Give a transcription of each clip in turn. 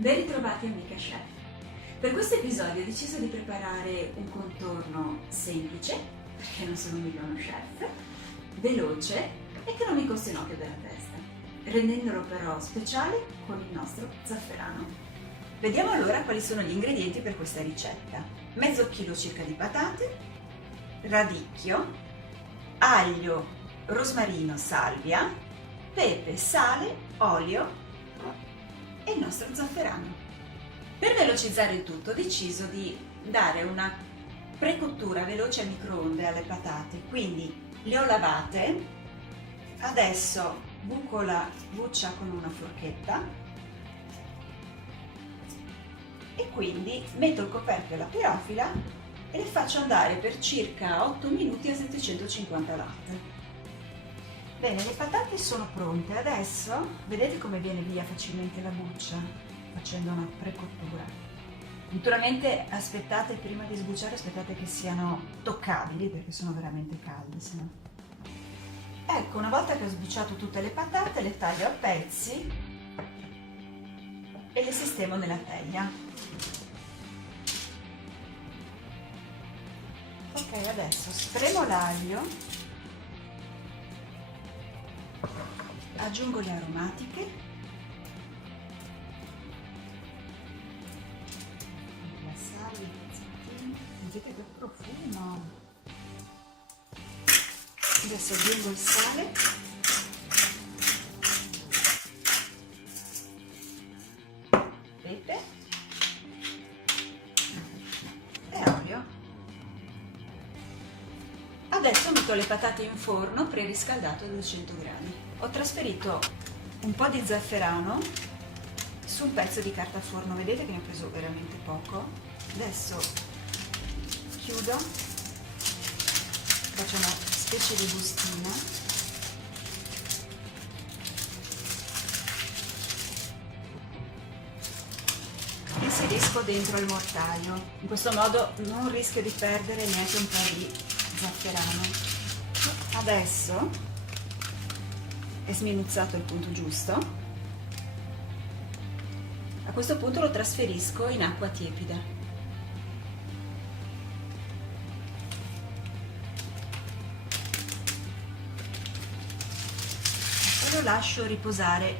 Ben ritrovati amica chef. Per questo episodio ho deciso di preparare un contorno semplice, perché non sono mica uno chef, veloce e che non mi costi un occhio della testa, rendendolo però speciale con il nostro zafferano. Vediamo allora quali sono gli ingredienti per questa ricetta. Mezzo chilo circa di patate, radicchio, aglio, rosmarino, salvia, pepe, sale, olio e il nostro zafferano. Per velocizzare il tutto ho deciso di dare una precottura veloce al microonde alle patate, quindi le ho lavate, adesso buco la buccia con una forchetta e quindi metto il coperchio alla pirofila e le faccio andare per circa 8 minuti a 750 watt. Bene, le patate sono pronte, adesso vedete come viene via facilmente la buccia facendo una precottura. Naturalmente aspettate, prima di sbucciare, aspettate che siano toccabili perché sono veramente calde, sennò. Ecco, una volta che ho sbucciato tutte le patate le taglio a pezzi e le sistemo nella teglia. Ok, adesso spremo l'aglio, aggiungo le aromatiche, la sale, i pezzettini, sentite che profumo. Adesso aggiungo il sale, pepe e olio. Adesso metto le patate in forno preriscaldato a 200 gradi. Ho trasferito un po' di zafferano su un pezzo di carta forno, vedete che ne ho preso veramente poco. Adesso chiudo, faccio una specie di bustina e inserisco dentro il mortaio. In questo modo non rischio di perdere neanche un po' di zafferano. Adesso è sminuzzato il punto giusto. A questo punto lo trasferisco in acqua tiepida. E lo lascio riposare.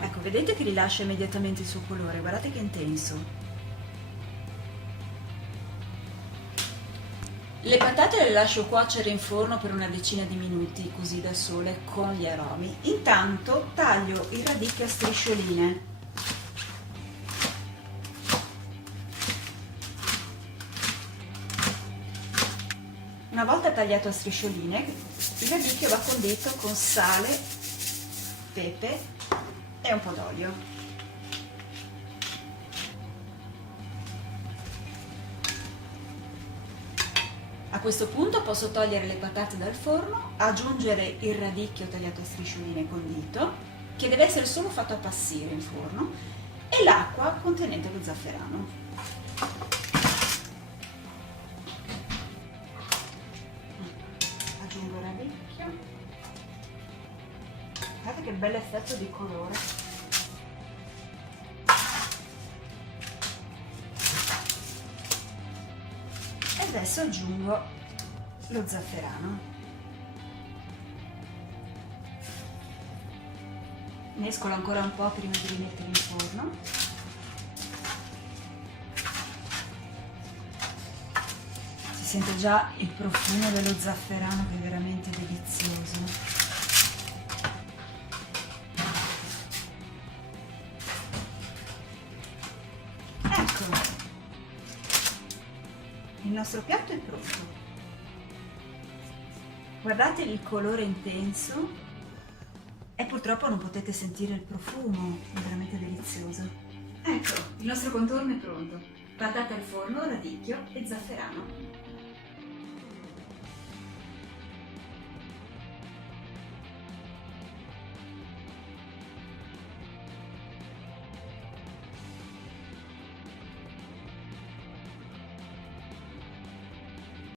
Ecco, vedete che rilascia immediatamente il suo colore, guardate che intenso. Le patate le lascio cuocere in forno per una decina di minuti, così da sole, con gli aromi. Intanto taglio il radicchio a striscioline. Una volta tagliato a striscioline, il radicchio va condito con sale, pepe e un po' d'olio. A questo punto posso togliere le patate dal forno, aggiungere il radicchio tagliato a striscioline condito, che deve essere solo fatto appassire in forno, e l'acqua contenente lo zafferano. Aggiungo il radicchio. Guardate che bel effetto di colore. Adesso aggiungo lo zafferano. Mescolo ancora un po' prima di rimettere in forno. Si sente già il profumo dello zafferano che è veramente delizioso. Ecco. Il nostro piatto è pronto. Guardate il colore intenso e purtroppo non potete sentire il profumo, è veramente delizioso. Ecco, il nostro contorno è pronto. Patate al forno, radicchio e zafferano.